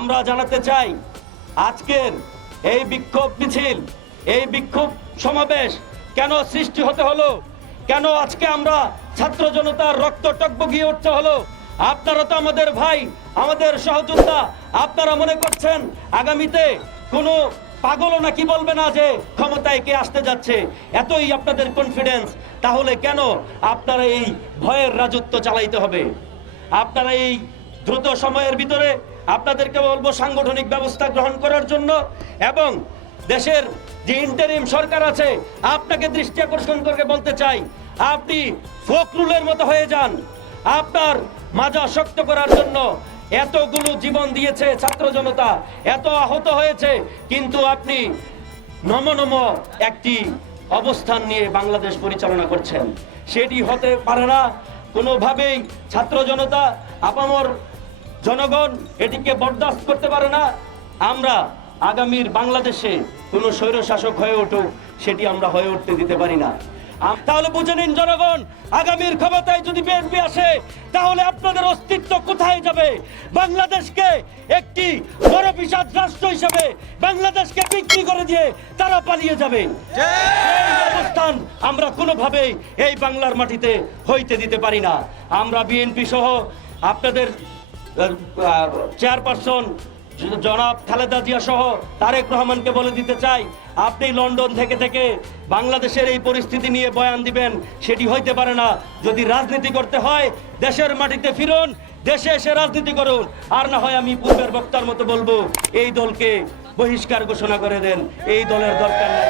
আমরা জানাতে চাই আজকের এই বিক্ষোভ মিছিল, এই বিক্ষোভ সমাবেশ কেন সৃষ্টি হতে হলো, কেন আজকে আমরা ছাত্র জনতার রক্ত টকবগিয়ে উঠতে হলো। আপনারা তো আমাদের ভাই, আমাদের সহযোদ্ধা। আপনারা মনে করছেন আগামীতে কোনো পাগলও নাকি বলবে না যে ক্ষমতায় কে আসতে যাচ্ছে, এতই আপনাদের কনফিডেন্স। তাহলে কেন আপনারা এই ভয়ের রাজত্ব চালাইতে হবে? আপনারা এই দ্রুত সময়ের ভিতরে আপনাদেরকে বলবো সাংগঠনিক ব্যবস্থা গ্রহণ করার জন্য, এবং দেশের যে ইন্টারিম সরকার আছে আপনাকে দৃষ্টি আকর্ষণ করে বলতে চাই, আপনি ফখরুলের মতো হয়ে যান। আপনার মাজা শক্ত করার জন্য এতগুলো জীবন দিয়েছে ছাত্র জনতা, এত আহত হয়েছে, কিন্তু আপনি নমনম একটি অবস্থান নিয়ে বাংলাদেশ পরিচালনা করছেন। সেটি হতে পারে না কোনোভাবেই। ছাত্র জনতা, আপামর জনগণ এটিকে বরদাস্ত করতে পারে না। আমরা আগামীর বাংলাদেশে কোনো স্বৈরশাসক হয়ে উঠুক, সেটি আমরা হয়ে উঠতে দিতে পারি না। তাহলে বুঝে নিন জনগণ, আগামীর ক্ষমতায় যদি বিএনপি আসে তাহলে আপনাদের অস্তিত্ব কোথায় যাবে? বাংলাদেশকে একটি বড় পিশাচ রাষ্ট্র হিসেবে বাংলাদেশকে বিক্রি করে দিয়ে তারা পালিয়ে যাবে। এই অবস্থান আমরা কোনোভাবেই এই বাংলার মাটিতে হইতে দিতে পারি না। আমরা বিএনপি সহ আপনাদের চেয়ারপারসন জনাব খালেদা জিয়া সহ তারেক রহমানকে বলে দিতে চাই, আপনি লন্ডন থেকে বাংলাদেশের এই পরিস্থিতি নিয়ে বয়ান দিবেন, সেটি হইতে পারে না। যদি রাজনীতি করতে হয় দেশের মাটিতে ফিরুন, দেশে এসে রাজনীতি করুন। আর না হয় আমি পূর্বের বক্তার মতো বলবো, এই দলকে বহিষ্কার ঘোষণা করে দেন, এই দলের দরকার নাই।